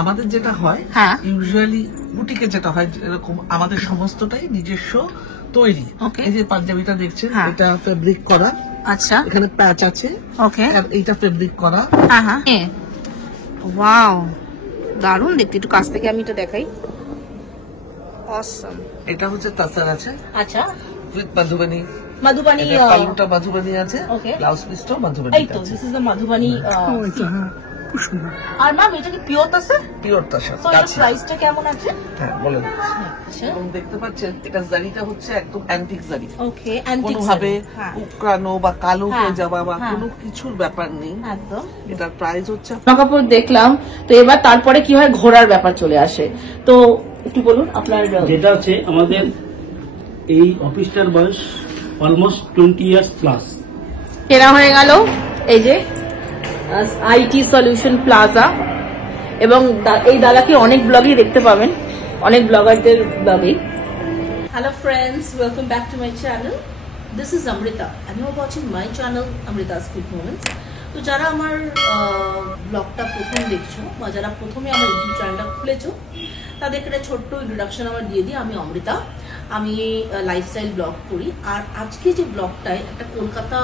আমাদের যেটা হয় ইউজুয়ালি বুটিকে যেটা হয় এরকম আমাদের সমস্তটাই নিজস্ব তৈরি। এই যে পাঞ্জাবিটা দেখছেন এটা ফেব্রিক করা, আচ্ছা এখানে প্যাচ আছে, ওকে আর এইটা ফেব্রিক করা। হ্যাঁ হ্যাঁ, ওয়াও দারুণ দেখতে, একটু কাছ থেকে আমি এটা দেখাই। অসম। এটা হচ্ছে তাসার আছে, আচ্ছা উইথ মাধুবানি, মাধুবানি পাল্লুটা মাধুবানি আছে, ব্লাউজ পিসটাও মাধুবানি। এই তো দিস ইজ দ্য মাধুবানি। আর ম্যাম এটা কি পিওর তাসা? পিওর তাসা। তো এর প্রাইসটা কেমন আছে? হ্যাঁ বলেন। আচ্ছা দেখতে পাচ্ছেন এটা জারিটা হচ্ছে একদম অ্যান্টিক জারি। ওকে, অ্যান্টিক ভাবে উকরানো বা কালো হয়ে যাওয়া বা কোনো কিছুর ব্যাপার নেই একদম। এটার প্রাইস হচ্ছে কাপড় দেখলাম। তো এবার তারপরে কি হয়, ঘোড়ার ব্যাপার চলে আসে। তো একটু বলুন আপনার। যেটা হচ্ছে আমাদের এই অফিসটার বয়স অলমোস্ট 20 ইয়ার্স প্লাস। কেনা হয়ে গেল এই যে আইটি সলিউশন প্লাজা, এবং এই দাদাকে অনেক ব্লগই দেখতে পাবেন, অনেক ব্লগারদের ব্লগে। Hello friends, welcome back to my channel. This is Amrita and you are watching my channel Amrita's Quick Moments. তো যারা আমার ব্লগটা প্রথম দেখছো বা যারা প্রথমে আমার ইউটিউব চ্যানেলটা খুলেছো তাদেরকে একটা ছোট্ট ইন্ট্রোডাকশন আমার দিয়ে দিই। আমি অমৃতা, আমি লাইফস্টাইল ব্লগ করি। আর আজকে যে ব্লগটায় একটা কলকাতা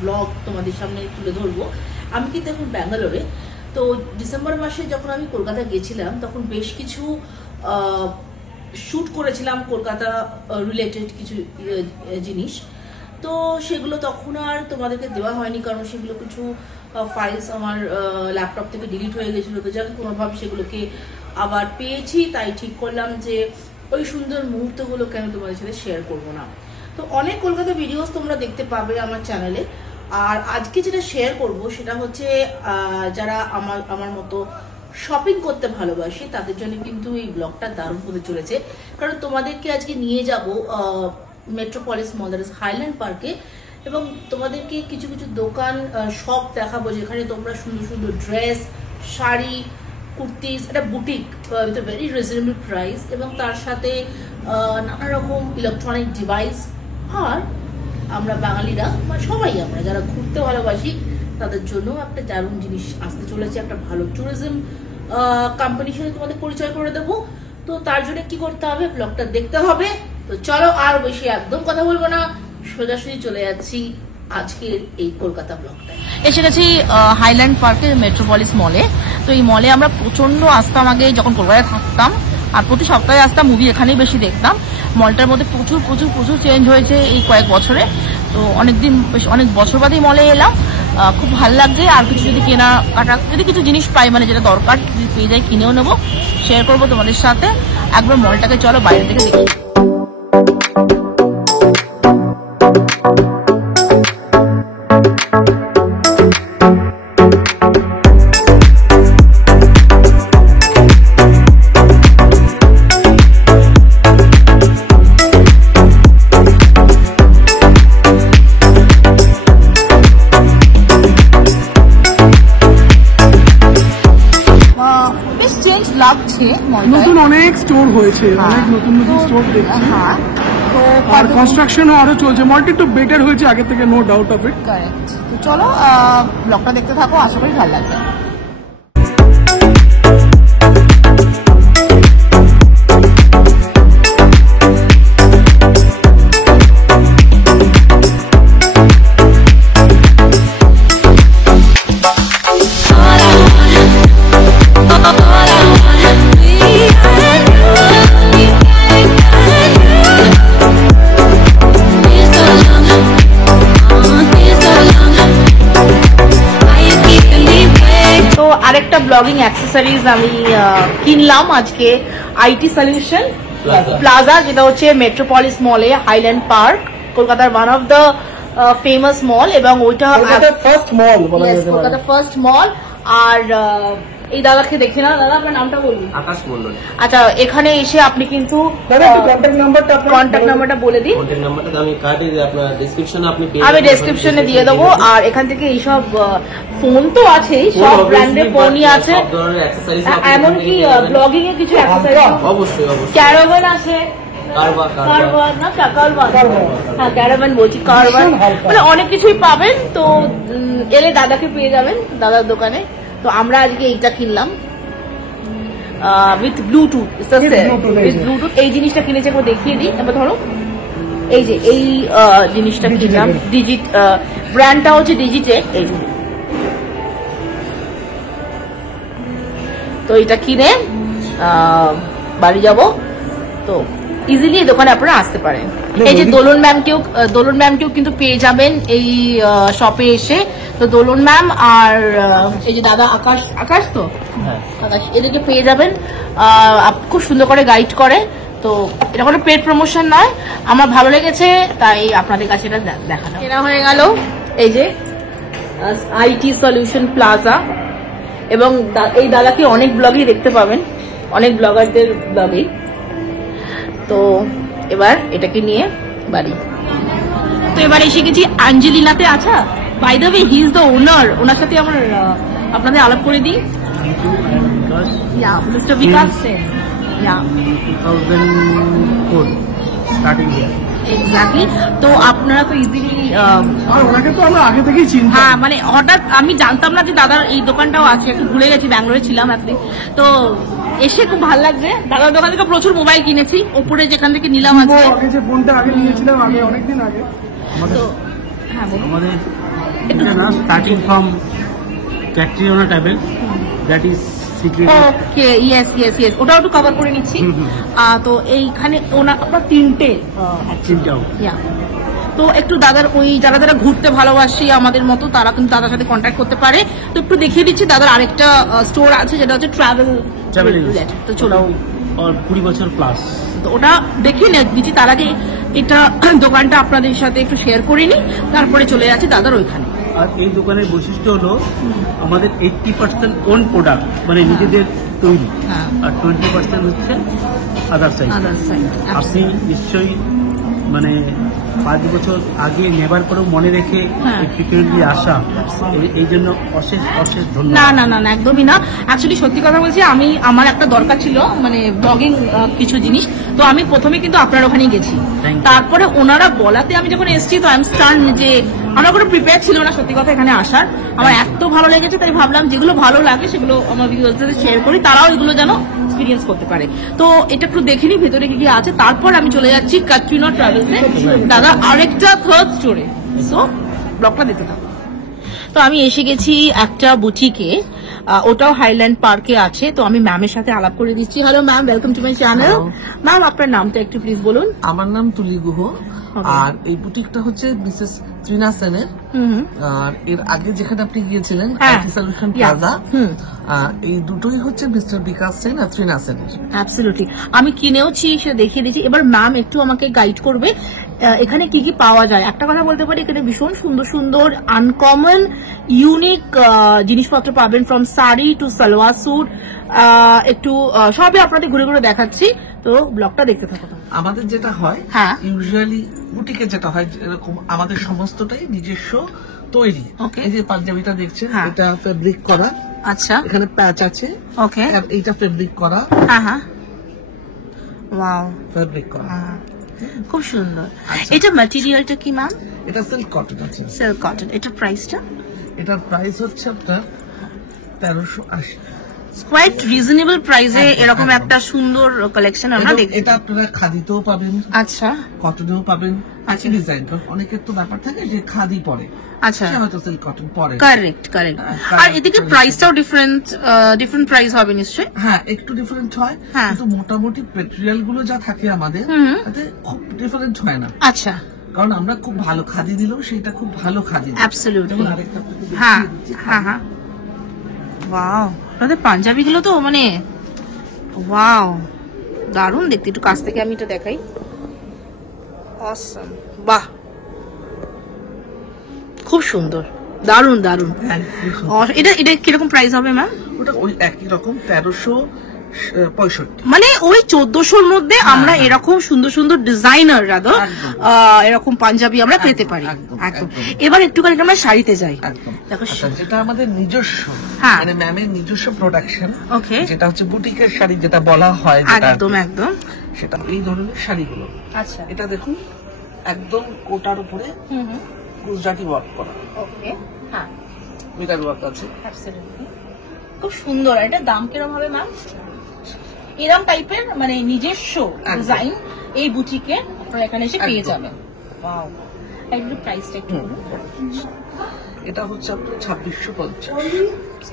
ব্লগ তোমাদের সামনে তুলে ধরবো। আমি কিন্তু এখন ব্যাঙ্গালোরে। তো ডিসেম্বর মাসে যখন আমি কলকাতা গেছিলাম তখন বেশ কিছু শ্যুট করেছিলাম কলকাতা রিলেটেড কিছু জিনিস। তো সেগুলো তখন আর তোমাদেরকে দেওয়া হয়নি, কারণ সেগুলো কিছু ফাইলস আমার ল্যাপটপ থেকে ডিলিট হয়ে গেছিলো। তো যাক কোনোভাবে সেগুলোকে আবার পেয়েছি, তাই ঠিক করলাম যে ওই সুন্দর মুহূর্তগুলোকে আমি তোমাদের সাথে শেয়ার করবো না। তো অনেক কলকাতা ভিডিওস তোমরা দেখতে পাবে আমার চ্যানেলে। আর আজকে যেটা শেয়ার করব সেটা হচ্ছে যারা আমার মতো শপিং করতে ভালোবাসে তাদের জন্য কিন্তু এই ব্লগটা দারুণ হতে চলেছে। কারণ তোমাদেরকে আজকে নিয়ে যাব metropolis mall, that is highland পার্কে, এবং তোমাদেরকে কিছু কিছু দোকান শপ দেখাবো যেখানে তোমরা সুন্দর সুন্দর ড্রেস, শাড়ি, কুর্তিস, একটা boutique with a very reasonable price, এবং তার সাথে নানা রকম ইলেকট্রনিক ডিভাইস। আর আমরা বাঙালিরা বা সবাই আমরা যারা ঘুরতে ভালোবাসি তাদের জন্য একটা দারুণ জিনিস আসতে চলেছে। একটা ভালো ট্যুরিজম কোম্পানির সাথে তোমাদের পরিচয় করে দেবো। তো তার জন্য কি করতে হবে, ব্লগটা দেখতে হবে। তো চলো আর বেশি একদম কথা বলবো না, সোজাসুজি চলে যাচ্ছি আজকের এই কলকাতা ব্লগটা। এসে গেছি হাইল্যান্ড পার্কে মেট্রোপলিস মলে। তো এই মলে আমরা প্রচন্ড আসতাম আগে যখন কলকাতায় থাকতাম, আর প্রতি সপ্তাহে আসতাম, মুভি এখানেই বেশি দেখতাম। মলটার মধ্যে প্রচুর প্রচুর প্রচুর চেঞ্জ হয়েছে এই কয়েক বছরে। তো অনেকদিন অনেক বছর বাদেই মলে এলাম, খুব ভালো লাগছে। আর কিছু যদি কেনাকাটা যদি কিছু জিনিস পাই, মানে যেটা দরকার যদি পেয়ে যাই, কিনেও নেবো, শেয়ার করবো তোমাদের সাথে। একবার মলটাকে চলো বাইরে থেকে দেখি। নতুন অনেক স্টোর হয়েছে, অনেক নতুন নতুন স্টোর দেখছি। আর কনস্ট্রাকশনও আরো চলছে, মলটা একটু বেটার হয়েছে আগে থেকে, no doubt of it. Correct. তো চলো ব্লগটা দেখতে থাকো, আশা করি ভালো লাগবে। আরেকটা ব্লগিং অ্যাক্সেসরিজ আমি কিনলাম আজকে আইটি সলিউশন প্লাজা, যেটা হচ্ছে মেট্রোপলিস মলে, হাইল্যান্ড পার্ক, কলকাতার ওয়ান অফ দ্য ফেমাস মল, এবং ওইটা কলকাতার ফার্স্ট মল। আর এই দাদাকে দেখে না, দাদা আপনার নামটা বলুন। আকাশ মন্ডল। আচ্ছা, এখানে এসে আপনি কিন্তু কন্ট্যাক্ট নাম্বারটা বলে দিন। আমি ডেসক্রিপশনে দিয়ে দেবো। আর এখান থেকে এইসব ফোন তো আছে, সব ব্র্যান্ডের ফোনই আছে, এমনকি ব্লগিং এর কিছু ক্যারাভান আছে, ক্যারাভান বলছি, কারভান, মানে অনেক কিছুই পাবেন। তো এলে দাদাকে পেয়ে যাবেন দাদার দোকানে। তো আমরা আজকে এইটা কিনলাম, উইথ ব্লুটুথ, Bluetooth, ব্লুটুথ। এই জিনিসটা কিনেছে, একবার দেখিয়ে দিই। এবার ধরো এই যে এই জিনিসটা কিনলাম, ডিজিট, ব্র্যান্ডটা হচ্ছে ডিজিটেক। এই যে তো এটা কিনে বাড়ি যাব, তো ইজিলি এই দোকানে আপনারা আসতে পারেন। এই যে দোলন ম্যামকেও কিন্তু পেয়ে যাবেন এই শপে এসে। তো দোলন ম্যাম আর এই যে দাদা আকাশ তো আকাশ, এদেরকে পেয়ে যাবেন। খুব সুন্দর করে গাইড করে। তো এটা কোনো পেড প্রমোশন নয়, আমার ভালো লেগেছে তাই আপনাদের কাছে এটা দেখানো। এটা হয়ে গেল এই যে আইটি সলিউশন প্লাজা, এবং এই দাদাকে অনেক ব্লগেই দেখতে পাবেন, অনেক ব্লগারদের ব্লগেই। তো এবার এটাকে নিয়ে বাড়ি। তো এবার এসে গেছি আঞ্জেলিনাতে। আচ্ছা, by the way, he is the owner. ওনার সাথে আমার আপনাদের আলাপ করে দিই। Mister Bikash Sen. 2004 starting here. Exactly. তো আপনারা তো ইজিলি, আর ওনাকে তো আমরা আগে থেকেই চিনতাম। হ্যাঁ মানে হঠাৎ আমি জানতাম না যে দাদার এই দোকানটাও আছে, একটু ভুলে গেছি, ব্যাঙ্গালোরে ছিলাম এতদিন। তো এসে খুব ভালো লাগছে। দাদার দোকান থেকে প্রচুর মোবাইল কিনেছি, ওপরে যেখান থেকে নিলাম আছে। আগে যে ফোনটা আগে নিয়েছিলাম, আগে অনেকদিন আগে। তো হ্যাঁ বলুন। আমাদের starting from Catriona table, that is secret. Okay, yes, ওটাও একটু কভার করে নিচ্ছি। তো এইখানে আপনার তিনটে চিন্তাও। তো একটু দাদার ওই যারা ঘুরতে ভালোবাসি আমাদের মতো, তারা কিন্তু দাদার সাথে কন্ট্যাক্ট করতে পারে। তো একটু দেখিয়ে দিচ্ছি, দাদার আরেকটা স্টোর আছে যেটা হচ্ছে ট্রাভেল। তো চলো, 20 বছর প্লাস। তো ওটা দেখিয়ে দিচ্ছি। তার আগে এটা দোকানটা আপনাদের সাথে একটু শেয়ার করে নিই, তারপরে চলে যাচ্ছি দাদার ওইখানে। আর এই দোকানের বৈশিষ্ট্য হলো আমাদের 80% ওন প্রোডাক্ট, মানে নিজেদের তৈরি, আর 20% হচ্ছে আদার সাইড। আপনি নিশ্চয়ই মানে 5 বছর আগে নেবার পরেও মনে রেখে ফ্রিকুয়েন্টলি আসা, এই জন্য অশেষ ধন্যবাদ। না একদমই না। অ্যাকচুয়ালি সত্যি কথা বলছি, আমার একটা দরকার ছিল, মানে ব্লগিং কিছু জিনিস। তো আমি প্রথমে কিন্তু আপনার ওখানেই গেছি, তারপরে ওনারা বলাতে আমি যখন এসেছি, তো আই এম স্টান যে আমার কোনো প্রিপেয়ার ছিল না সত্যি কথা এখানে আসার। আমার এত ভালো লেগেছে, তাই ভাবলাম যেগুলো ভালো লাগে সেগুলো আমার ভিউয়ারদের সাথে শেয়ার করি, তারাও এগুলো যেন এক্সপিরিয়েন্স করতে পারে। তো এটা একটু দেখে নিই ভেতরে কি কি আছে, তারপর আমি চলে যাচ্ছি ক্যাটরিনা ট্রাভেলসে, দাদা আরেকটা থার্ড স্টোরে। সো ব্লগটা দেখতে থাকো। তো আমি এসে গেছি একটা বুটিকে, ওটাও হাইল্যান্ড পার্কে আছে। তো আমি ম্যামের সাথে আলাপ করে দিচ্ছি। Hello ma'am, welcome to my channel. Ma'am, আপনার নামটা একটু প্লিজ বলুন। আমার নাম তুলি গুহ, আর এই বুটিকটা হচ্ছে মিসেস ত্রিনা সেনের। আর এর আগে যেখানে আপনি গিয়েছিলেন আইটি সলিউশন প্লাজা, এই দুটোই হচ্ছে মিস্টার বিকাশ সেন আর ত্রিনা সেনের। অ্যাবসলিউটলি, আমি কিনেওছি, সেটা দেখিয়ে দিচ্ছি। এবার ম্যাম একটু আমাকে গাইড করবে এখানে কি কি পাওয়া যায়। একটা কথা বলতে পারি, এখানে ভীষণ সুন্দর আনকমন ইউনিক জিনিসপত্র পাবেন, from sari to salwar suit, একটু সবই আপনাদের ঘুরে ঘুরে দেখাচ্ছি। তো ব্লগটা দেখতে থাকো। আমাদের যেটা হয় ইউজুয়ালি বুটিকে যেটা হয়, এরকম আমাদের সমস্তটাই নিজস্ব তৈরি। এই যে পাঞ্জাবিটা দেখছেন, এটা ফেব্রিক করা। আচ্ছা, এখানে প্যাচ আছে। ওকে, এইটা ফেব্রিক করা। ওয়াও, ফেব্রিক করা, খুব সুন্দর। এটা ম্যাটেরিয়ালটা কি ম্যাম? এটা সিল্ক কটন আছে। Silk cotton. এটা প্রাইসটা? এটার প্রাইস হচ্ছে আপনার 1380। কোয়াইট রিজনেবল প্রাইসে এরকম একটা সুন্দর কালেকশন আমরা দেখি। এটা আপনারা খাদিতেও পাবেন, আচ্ছা, কটনেও পাবেন। আচ্ছা, ডিজাইন অনেকের তো ব্যাপার থাকে যে খাদি পরে, আচ্ছা, হয়তো সিল্ক কটন পরে। কারেক্ট। আর এদিকে প্রাইসটাও ডিফারেন্ট প্রাইস হবে নিশ্চয়ই। হ্যাঁ, একটু ডিফারেন্ট হয়, কিন্তু মোটামুটি ম্যাটেরিয়াল গুলো যা থাকে আমাদের, তাতে খুব ডিফারেন্ট হয় না। আচ্ছা, কারণ আমরা খুব ভালো খাদি দিলেও সেটা খুব ভালো খাদি। অ্যাবসলিউটলি। হ্যাঁ। ওয়াও, আপনাদের পাঞ্জাবি গুলো তো মানে ওয়াও, দারুণ দেখতে। একটু কাছ থেকে আমি এটা দেখাই। অসম, বাহ, খুব সুন্দর, দারুণ। এটা কিরকম প্রাইস হবে ম্যাম? ওটা ওই একই রকম 1365। মানে ওই 1400-র মধ্যে আমরা এরকম সুন্দর ডিজাইনার এরকম পাঞ্জাবি আমরা পেতে পারি। একদম। এবার একটুখানি আমরা শাড়িতে যাই। দেখো, যেটা আমাদের নিজস্ব, মানে ম্যামের নিজস্ব প্রোডাকশন, যেটা হচ্ছে বুটিকের শাড়ি যেটা বলা হয়, একদম সেটা এই ধরনের শাড়িগুলো। আচ্ছা, এটা দেখুন, একদম কোটার উপরে গুজরাটি ওয়ার্ক করা। ওকে, হ্যাঁ, মিটার ওয়ার্ক আছে। খুব সুন্দর। এটা দাম কিরকম হবে ম্যাম? এরকম টাইপের মানে নিজস্ব একদম। ডিজাইন এই বুটিকে আপনারা এখানে এসে পেয়ে একদম। যাবেন। ওয়াও, একটু প্রাইসটা একটু বলুন। এটা হচ্ছে আপনার 2650।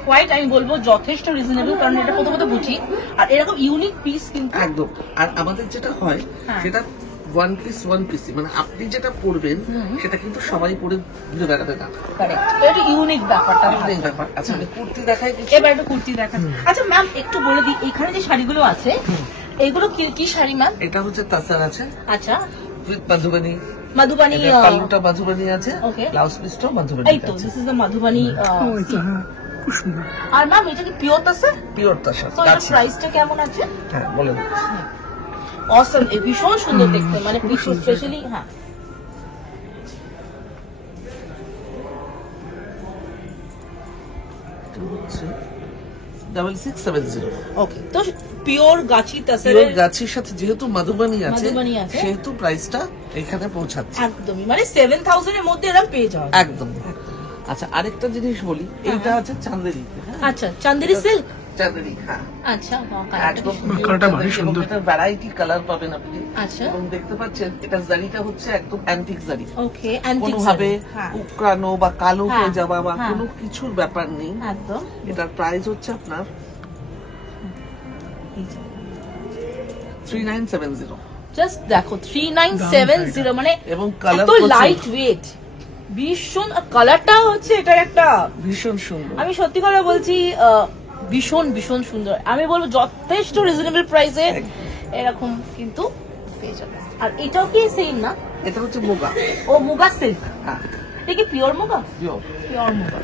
কোয়াইট আমি বলবো যথেষ্ট রিজনেবল, কারণ এটা প্রথমত বুটিক আর এরকম ইউনিক পিস কিন্তু একদম। আর আমাদের যেটা হয় হ্যাঁ। সেটা ওয়ান পিস, মানে আপনি যেটা পরবেন সেটা কিন্তু সবাই পরে ঘুরে বেড়াবে না। কারেক্ট, এটা ইউনিক ব্যাপারটা অনেক ব্যাপার। আচ্ছা আমি কুর্তি দেখাই কিছু। এবার একটু কুর্তি দেখা। আচ্ছা ম্যাম একটু বলে দিই, এখানে যে শাড়িগুলো আছে এইগুলো কি কি শাড়ি ম্যাম? এটা হচ্ছে তাসার আছে আচ্ছা, উইথ মাধুবানি, মাধুবানি, এটা পাল্লুটা মাধুবানি আছে, Okay. ব্লাউজ পিসটাও মাধুবানি এই তো আছে। This is the Madhubani. ও, এটা, হ্যাঁ, খুব সুন্দর। আর ম্যাম এটা কি পিওর আছে? পিওর তাসা। তো এর প্রাইসটা কেমন আছে? হ্যাঁ বলেন। অসম, এই ভীষণ সুন্দর দেখতে, মানে পিস স্পেশালি। হ্যাঁ, এটা হচ্ছে 6670। ওকে। তো পিওর গাছি পিওর তাসের গাছির সাথে যেহেতু মাধুবানি আছে মাধুবানি আছে। সেহেতু প্রাইসটা এখানে পৌঁছাচ্ছে। একদমই মানে 7000 এর মধ্যে এরা পেয়ে যাওয়া যায়। একদম। আচ্ছা আরেকটা জিনিস বলি, এইটা আছে চান্দেরি। আচ্ছা, চান্দেরি সিল্ক। চান্দেরি, হ্যাঁ আচ্ছা, বাহ, কালারটা একদম। কি সুন্দর। কালারটা ভারী এবং সুন্দর। এটার ভ্যারাইটি কালার পাবেন আপনি। আচ্ছা, এবং দেখতে পাচ্ছেন এটা জারিটা হচ্ছে একদম অ্যান্টিক জারি, ওকে, অ্যান্টিক কোনোভাবে হ্যাঁ উকড়ানো বা কালো হ্যাঁ, হয়ে যাওয়া বা হ্যাঁ। কোনো কিছুর ব্যাপার নেই। একদম। এটার প্রাইস হচ্ছে আপনার 3970। জাস্ট দেখো 3970, মানে এবং কালার এত লাইট ওয়েট, ভীষণ। কালারটা হচ্ছে এটার একটা, ভীষণ সুন্দর। আমি সত্যি কথা বলছি, ভীষণ ভীষণ সুন্দর। আমি বলবো যথেষ্ট রিজনেবল প্রাইসে এরকম কিন্তু পেয়ে যাবে। আর এটাও কি সেম না? এটা হচ্ছে মুগা। ও মুগা সিল্ক, হ্যাঁ এটা কি pure muga? Pure. Pure muga,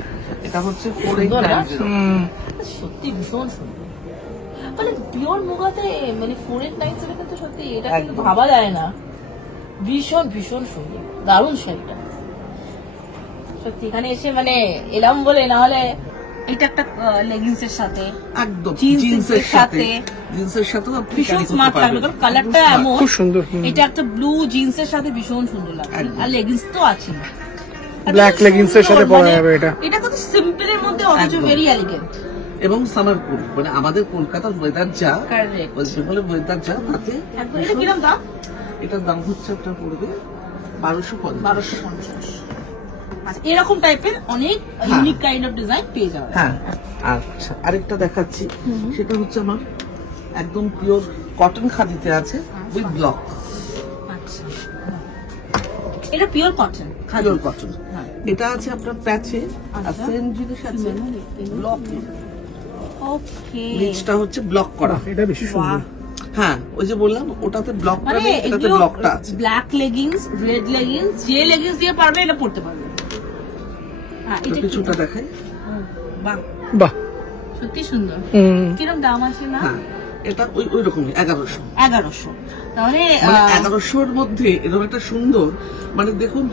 এটা হচ্ছে সুন্দর না? 4890। সত্যি ভীষণ সুন্দর। মানে পিওর মুগাতে মানে 4897 কিন্তু সত্যি এটা কিন্তু একদম। ভাবা যায় না। ভীষণ ভীষণ সুন্দর, দারুণ শাড়িটা সত্যি। এখানে এসে মানে এলাম বলে, না হলে এটা একটা লেগিংস এর সাথে একদম জিন্সের জিন্সের সাথে, সাথে জিন্সের সাথেও আপনি ভীষণ carry করতে স্মার্ট লাগবে, পারবেন। কারণ কালারটা Smart। এমন। খুব সুন্দর, এটা একটা ব্লু জিন্সের সাথে ভীষণ সুন্দর লাগবে। একদম। আর লেগিংস তো আছে, Black leggings এর সাথে পরা যাবে এটা। এটা কত সিম্পল এর মধ্যে অথচ একদম। Very elegant. এবং সামার কুল, মানে আমাদের কলকাতার ওয়েদার যা, Correct. ওয়েস্টবেঙ্গলের ওয়েদার যা, তাতে একদম। এটা কিরকম দাম? এটার দাম হচ্ছে আপনার পড়বে 1250। 1250। আচ্ছা, এরকম টাইপের অনেক ইউনিক কাইন্ড অফ ডিজাইন পেয়ে যাবে। হ্যাঁ। আচ্ছা আরেকটা দেখাচ্ছি, সেটা হচ্ছে আমার একদম পিওর কটন খাদিতে আছে উইথ ব্লক। আচ্ছা, এটা পিওর কটন, পিওর কটন। হ্যাঁ। এটা আছে আপনার প্যাচে, আর আচ্ছা। সেম জিনিস আছে ব্লক। ওকে, নিচটা হচ্ছে ব্লক করা। এটা বেশি সুন্দর। হ্যাঁ ওই যে বললাম ওটাতে ব্লক করা মানে নেই, এটাতে ব্লকটা আছে। ব্ল্যাক লেগিংস, রেড লেগিংস, যে লেগিংস দিয়ে পারবে এটা পড়তে পারবে। হ্যাঁ, তো এটা কিছুটা দেখাই। বাহ, বাহ। সত্যি সুন্দর। কিরকম দাম আছে না? হ্যাঁ এটা ওই রকমই 1100। 1100। তাহলে মানে 1100-র মধ্যে এরকম একটা সুন্দর, মানে দেখুন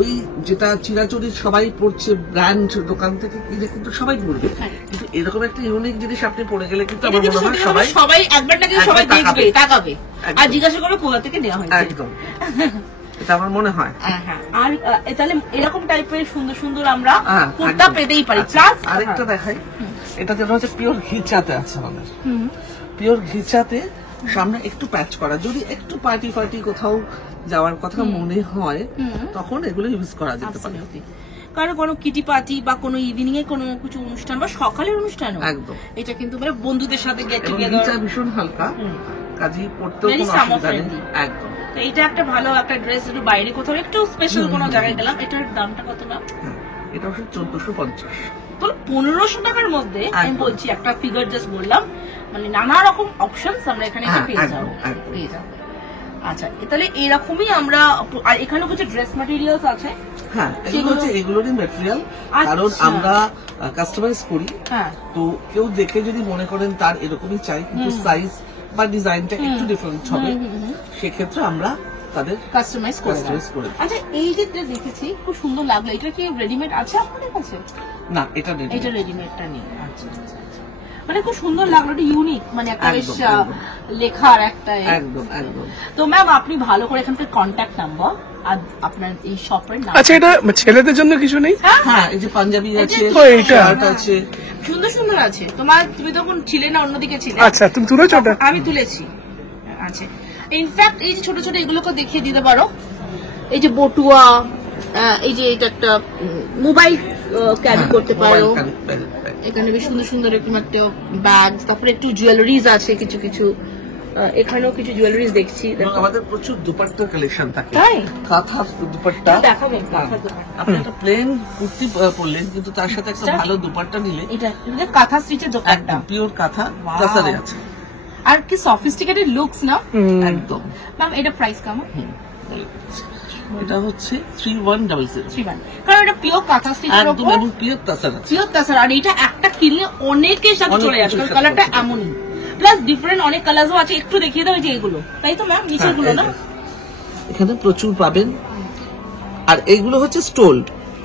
ওই যেটা চিরাচরি সবাই পড়ছে ব্র্যান্ড দোকান থেকে কিনে কিন্তু সবাই পড়বে, হ্যাঁ। কিন্তু এরকম একটা ইউনিক জিনিস আপনি পড়ে গেলে কিন্তু এটা আমার কিন্তু মনে হয় সত্যি কথা সবাই সবাই একবার না কিন্তু সবাই একবার দেখবে, তাকাবে একদম। আর জিজ্ঞাসা করবে কোথা থেকে নেওয়া হয়েছে। একদম এটা আমার মনে হয়। হ্যাঁ, আর তাহলে এরকম টাইপের সুন্দর সুন্দর আমরা হ্যাঁ, কুর্তা একদম। পেতেই পারি। আচ্ছা, প্লাস আরেকটা দেখাই, এটা যেটা হচ্ছে পিওর ঘিচাতে আছে আমাদের। পিওর ঘিচাতে সামনে একটু প্যাচ করা, যদি একটু পার্টি ফার্টি কোথাও যাওয়ার কথা মনে হয় তখন এগুলো ইউজ করা যেতে পারে। কারণ কোনো কিটি পার্টি বা কোনো ইভিনিং এ কোনো কিছু অনুষ্ঠান বা সকালের অনুষ্ঠান, একদম। এটা কিন্তু মানে বন্ধুদের সাথে গেট এবং টুগেদার, ঘিচা ভীষণ হালকা, কাজেই পড়তেও Very কোনো summer অসুবিধা নেই। friendly। একদম। তো এটা একটা ভালো একটা ড্রেস, একটু বাইরে কোথাও একটু স্পেশাল কোনো জায়গায় গেলাম। এটার দামটা কত না? হ্যাঁ, এটা হচ্ছে 1450। তো 1500 টাকার মধ্যে আমি একদম। বলছি, একটা ফিগার জাস্ট বললাম, মানে নানা রকম অপশনস আমরা এখানে এসে হ্যাঁ, পেয়ে একদম, যাবো, একদম। পেয়ে যাবো। আচ্ছা, তাহলে এরকমই আমরা, আর এখানে কিছু ড্রেস ম্যাটেরিয়ালস আছে। হ্যাঁ এগুলো সেগুলো- হচ্ছে এগুলোরই ম্যাটেরিয়াল, আচ্ছা। কারণ আমরা কাস্টমাইজ করি। হ্যাঁ, তো কেউ দেখে যদি মনে করেন তার এরকমই চাই, কিন্তু সাইজ বা ডিজাইনটা একটু ডিফারেন্ট হবে, সেক্ষেত্রে আমরা তাদের কাস্টমাইজ করে কাস্টমাইজ দেয়। করে দিই। আচ্ছা, এই যে ড্রেস দেখেছি খুব সুন্দর লাগলো, এটা কি রেডিমেড আছে আপনাদের কাছে? না এটা ready। এটা রেডিমেডটা নেই। আচ্ছা আচ্ছা আচ্ছা। মানে খুব সুন্দর লাগলো, এটা ইউনিক, মানে একটা বেশ একদম, একদম। লেখার একটা একদম একদম। তো ম্যাম আপনি ভালো করে এখানকার কন্ট্যাক্ট নাম্বার আর আপনার এই শপের নাম। আচ্ছা, এটা ছেলেদের জন্য কিছু নেই? হ্যাঁ, এই যে পাঞ্জাবি আছে, ও, এইটা। শার্ট আছে, সুন্দর সুন্দর আছে। তুমি তখন ছিলে না, অন্যদিকে ছিলে? আচ্ছা, তুমি তুলেছো ওটা? আমি তুলেছি। আচ্ছা, ইনফ্যাক্ট এই যে ছোট ছোট এগুলোকে দেখিয়ে দিতে পারো। এই যে বটুয়া, এই যে এটা একটা মোবাইল ক্যারি করতে পারো। এখানে বেশ সুন্দর সুন্দর এরকম একটা ব্যাগ, তারপরে একটু জুয়েলারিজ আছে কিছু কিছু, এখানেও কিছু জুয়েলারিজ দেখছি। এবং আমাদের প্রচুর দুপাট্টার কালেকশন থাকে। তাই? কাঁথার দুপাট্টা দেখাবে কাঁথা দোপাট্টা। আপনি একটা প্লেন কুর্তি পরলেন, কিন্তু তার সাথে একটা ভালো দুপাট্টা নিলে এটা কাঁথা স্টিচের দোকানটা, পিওর কাঁথা তাসারে আছে। আর কি সফিস্টিকেটেড লুকস না একদম। ম্যাম, এটা প্রাইস কেমন? এটা হচ্ছে 3100, 3 কারণ এটা পিওর কাঁথা স্টিচের একদম, উপর এবং পিওর তাসার আছে। পিওর তাছাড়া। আর এটা একটা কিনলে অনেকের সাথে অনেক চলে যাচ্ছে, কিছুর সাথে কালারটা চলে এমনই। প্লাস ডিফারেন্ট অনেক কালারও আছে, একটু দেখিয়ে দাও। এই যে এগুলো, তাই তো ম্যাম, নিচের গুলো না? এখানে প্রচুর পাবেন। আর এইগুলো হচ্ছে স্টোল।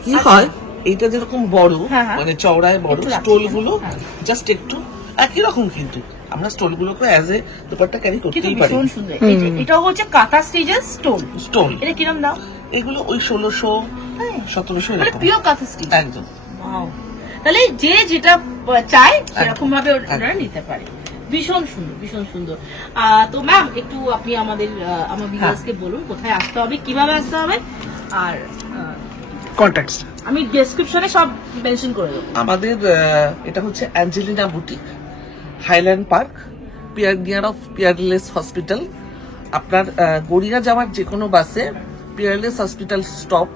কি হয়, এইটা যেরকম বড়, হ্যাঁ। মানে চওড়ায় বড়, একটু রাখছি। স্টোল গুলো হ্যাঁ। জাস্ট একটু একই রকম, কিন্তু আমরা স্টোল গুলোকে অ্যাজ এ দুপাট্টা ক্যারি কিন্তু করতেই পারি। ভীষণ সুন্দর। এই যে এটা হচ্ছে কাঁথা স্টিচের স্টোন। স্টোল এটা কিরম দাম? এগুলো ওই 1600, 1700 মানে এরকম। পিওর কাঁথা স্টিচ। একদম। তাহলে যে যেটা চায় সেরকম ভাবে ওরা একদম। নিতে পারে। ভীষণ সুন্দর, ভীষণ সুন্দর। তো ম্যাম, একটু আপনি আমার ভিউয়ার্সকে বলুন কোথায় আসতে হবে, কিভাবে আসতে হবে, আর কন্ট্যাক্ট আমি ডেসক্রিপশনে সব মেনশন করে দেবো। আমাদের এটা হচ্ছে Angelina boutique, highland park, near of Peerless hospital. আপনার গড়িয়া যাওয়ার যে কোনো বাসে পিয়ারলেস হসপিটাল স্টপ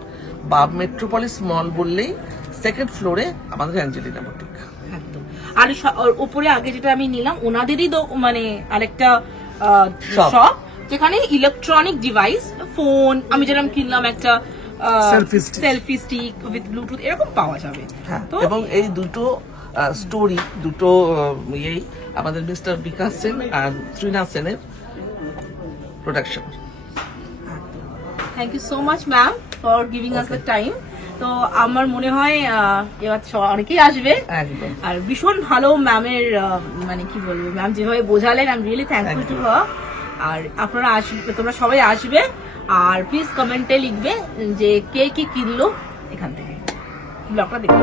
বা মেট্রোপলিস মল বললেই সেকেন্ড ফ্লোরে আমাদের অ্যাঞ্জেলিনা বুটিক। একদম। আর উপরে আগে যেটা আমি নিলাম ওনাদেরই মানে আরেকটা শপ, যেখানে ইলেকট্রনিক ডিভাইস, ফোন, আমি যেরকম কিনলাম একটা সেলফি স্টিক উইথ ব্লুটুথ, এরকম পাওয়া যাবে। তো এবং এই দুটো স্টোরি, দুটো ইয়েই আমাদের মিস্টার বিকাশ সেন আর শ্রীনাথ সেনের production. Thank you so much ma'am for giving us the time. তো আমার মনে হয় এবার অনেকেই আসবে। একদম। আর ভীষণ ভালো ম্যামের, মানে কি বলবো, ম্যাম যেভাবে বোঝালেন, I am really thankful to her. আর আপনারা আসবে, তোমরা সবাই আসবে, আর প্লিজ কমেন্টে লিখবে যে কে কি কিনলো এখান থেকে। ব্লগটা দেখুন।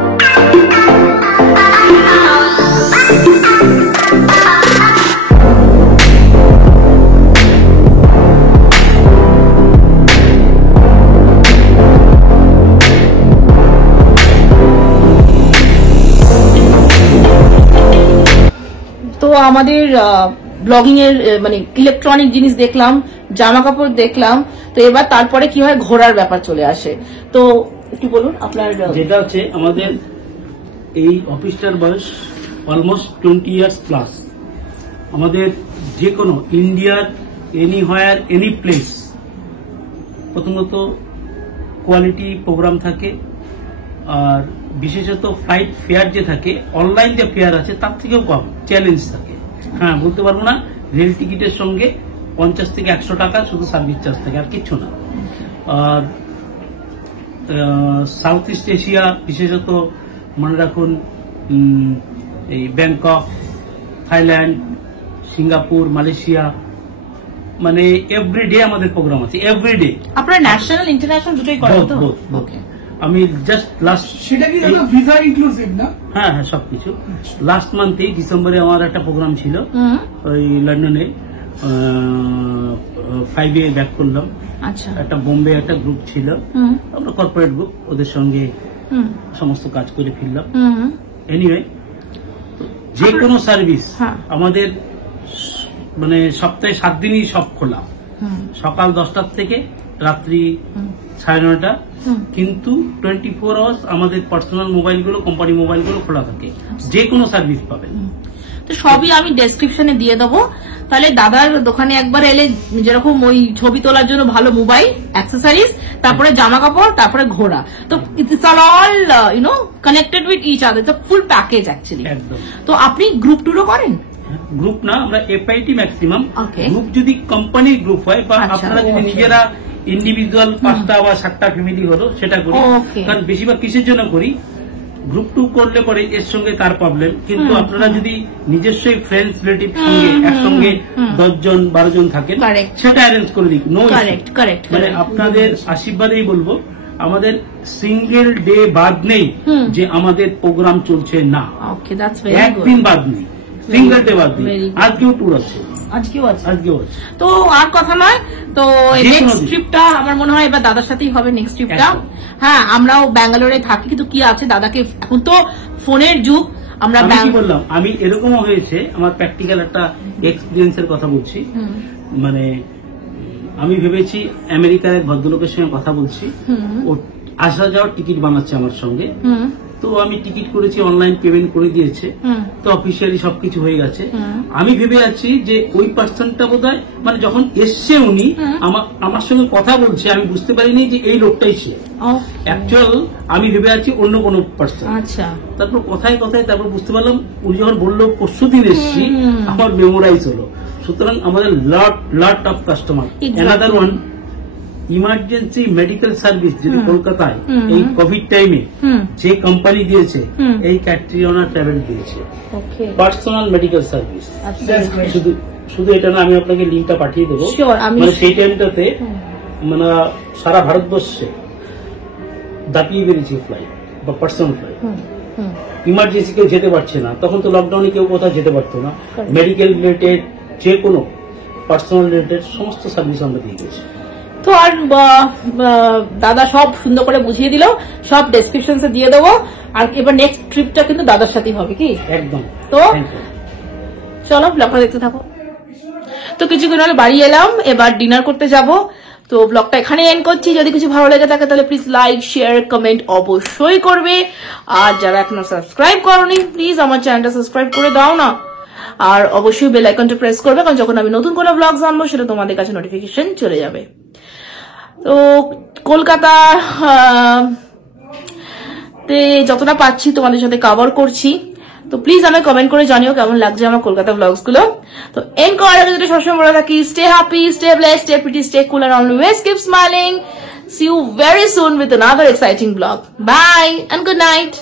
তো আমাদের ব্লগিং এর মানে ইলেকট্রনিক জিনিস দেখলাম, জামা কাপড় দেখলাম, তো এবার তারপরে কি হয়, ঘোরার ব্যাপার চলে আসে। তো একটু বলুন আপনার। যেটা হচ্ছে আমাদের এই অফিসটার বয়স অলমোস্ট 20 ইয়ার্স প্লাস। আমাদের যে কোনো ইন্ডিয়ার এনি হোয়ার এনি প্লেস, প্রথমত কোয়ালিটি প্রোগ্রাম থাকে, আর বিশেষত ফ্লাইট ফেয়ার যে থাকে, অনলাইন যে ফেয়ার আছে তার থেকেও কম চ্যালেঞ্জ থাকে। হ্যাঁ, বলতে পারবো না, রেল টিকিটের সঙ্গে 50 থেকে 100 টাকা শুধু সার্ভিস চার্জ থাকে, আর কিচ্ছু না। আর সাউথ ইস্ট এশিয়া, বিশেষত মনে রাখুন এই ব্যাংকক, থাইল্যান্ড, সিঙ্গাপুর, মালয়েশিয়া, মানে এভরিডে আমাদের প্রোগ্রাম আছে, এভরিডে। আপনারা ন্যাশনাল ইন্টারন্যাশনাল দুটোই করেন তো? ওকে। আমি জাস্ট লাস্ট, সেটা কি ভিসা ইনক্লুসিভ না? হ্যাঁ হ্যাঁ, সবকিছু। লাস্ট মান্থেই ডিসেম্বরে আমার একটা প্রোগ্রাম ছিল ওই লন্ডনে, 5 ব্যাক করলাম। আচ্ছা। একটা বোম্বে একটা গ্রুপ ছিল, আমরা কর্পোরেট গ্রুপ, ওদের সঙ্গে সমস্ত কাজ করে ফিরলাম। এনিওয়ে, যে কোনো সার্ভিস আমাদের মানে সপ্তাহে 7 দিনই সব খোলা, সকাল 10টার থেকে রাত্রি 9:30, কিন্তু 24 আওয়ার্স আমাদের পার্সোনাল মোবাইলগুলো, কোম্পানি মোবাইলগুলো খোলা থাকে, যে কোনো সার্ভিস পাবেন। তো সবই আমি ডেসক্রিপশনে দিয়ে দেবো। তাহলে দাদার দোকানে একবার এলে যেরকম ওই ছবি তোলার জন্য ভালো মোবাইল, অ্যাক্সেসরিজ, তারপরে জামা কাপড়, তারপরে ঘোরা, তো it's all you know connected with each other, it's a full package actually. একদম। তো আপনি গ্রুপ ট্যুরও করেন? গ্রুপ না, আমরা এফআইটি ম্যাক্সিমাম। Okay. গ্রুপ যদি কোম্পানির গ্রুপ হয়, বা আচ্ছা, আপনারা যদি নিজেরা ইন্ডিভিজুয়াল 5টা বা 7টা ফ্যামিলি হলো, সেটা করি। Okay. কারণ বেশিরভাগ কিসের জন্য করি, গ্রুপ 2 করলে পরে এর সঙ্গে তার প্রবলেম, কিন্তু আপনারা যদি নিজস্ব ফ্রেন্ডস রিলেটিভ সঙ্গে একসঙ্গে 10 জন 12 জন থাকেন, সেটা অ্যারেঞ্জ করে দিক। নো, মানে আপনাদের আশীর্বাদেই বলবো, আমাদের সিঙ্গেল ডে বাদ নেই যে আমাদের প্রোগ্রাম চলছে না, একদিন বাদ নেই, সিঙ্গেল ডে বাদ নেই। আজকেও ট্যুর আছে, আজকেও আছে। তো আর কথা নয়, তো নেক্সট ট্রিপটা আমার মনে হয় এবার দাদার সাথেই হবে। নেক্সট ট্রিপটা, হ্যাঁ, আমরাও ব্যাঙ্গালোরে থাকি, কিন্তু কি আছে, দাদাকে এখন তো ফোনের যুগ, আমরা কি বললাম, আমি এরকমও হয়েছে, আমার প্র্যাকটিক্যাল একটা এক্সপিরিয়েন্সের কথা বলছি। মানে আমি ভেবেছি আমেরিকার এক ভদ্রলোকের সঙ্গে কথা বলছি, ও আসা যাওয়ার টিকিট বানাচ্ছে আমার সঙ্গে। তো আমি টিকিট করেছি, অনলাইন পেমেন্ট করে দিয়েছে, তো অফিসিয়ালি সবকিছু হয়ে গেছে। আমি ভেবে আছি যে ওই পার্সনটা বোধহয়, মানে যখন এসছে উনি আমার সঙ্গে কথা বলছে, আমি বুঝতে পারিনি যে এই লোকটাই সে। অ্যাকচুয়াল আমি ভেবে আছি অন্য কোনো পার্সন। তারপর কথায় তারপর বুঝতে পারলাম, উনি যখন বললো পরশুদিন এসছি, আমার মেমোরাইজ হলো। সুতরাং আমাদের lot of customer. Another one, emergency medical service যেটা কলকাতায় এই কোভিড টাইমে যে কোম্পানি দিয়েছে, এই ক্যাটরিনা ট্রাভেল দিয়েছে পার্সোনাল মেডিকেল সার্ভিস। শুধু এটা না, আমি আপনাকে লিঙ্কটা পাঠিয়ে দেবো। মানে সেই টাইমটাতে মানে সারা ভারতবর্ষে দাপিয়ে বেরিয়েছে ফ্লাইট বা পার্সোনাল ফ্লাইট। ইমার্জেন্সি কেউ যেতে পারছে না, তখন তো লকডাউনে কেউ কোথাও যেতে পারতো না। মেডিকেল রিলেটেড যে কোনো পার্সোনাল রিলেটেড সমস্ত সার্ভিস আমরা দিয়ে দিয়েছি। তো আর দাদা সব সুন্দর করে বুঝিয়ে দিল, সব ডেসক্রিপশনসে দিয়ে দেবো। আর এবার নেক্সট ট্রিপটা কিন্তু দাদার সাথেই হবে, কি একদম। তো চলো ব্লগটা দেখতে থাকো। তো কিছুক্ষণ হলে বাড়ি এলাম, এবার ডিনার করতে যাব। তো ব্লগটা এখানে এন্ড করছি। যদি কিছু ভালো লেগে থাকে তাহলে প্লিজ লাইক, শেয়ার, কমেন্ট অবশ্যই করবে। আর যারা এখনো সাবস্ক্রাইব করোনি, প্লিজ আমার চ্যানেলটা সাবস্ক্রাইব করে দাও না। আর অবশ্যই বেল আইকনটা প্রেস করবে, কারণ যখন আমি নতুন কোনো ব্লগ আনবো সেটা তোমাদের কাছে নোটিফিকেশন চলে যাবে। তো কলকাতা তে যতটা পাচ্ছি তোমাদের সাথে কভার করছি। তো প্লিজ আমাকে কমেন্ট করে জানিও কেমন লাগছে আমার কলকাতা ব্লগস গুলো। তো এন্ড করার আগে যেটা সবসময় বলে থাকি, stay happy, stay blessed, stay pretty, stay cool, and always keep smiling. See you very soon with another exciting vlog. Bye and good night.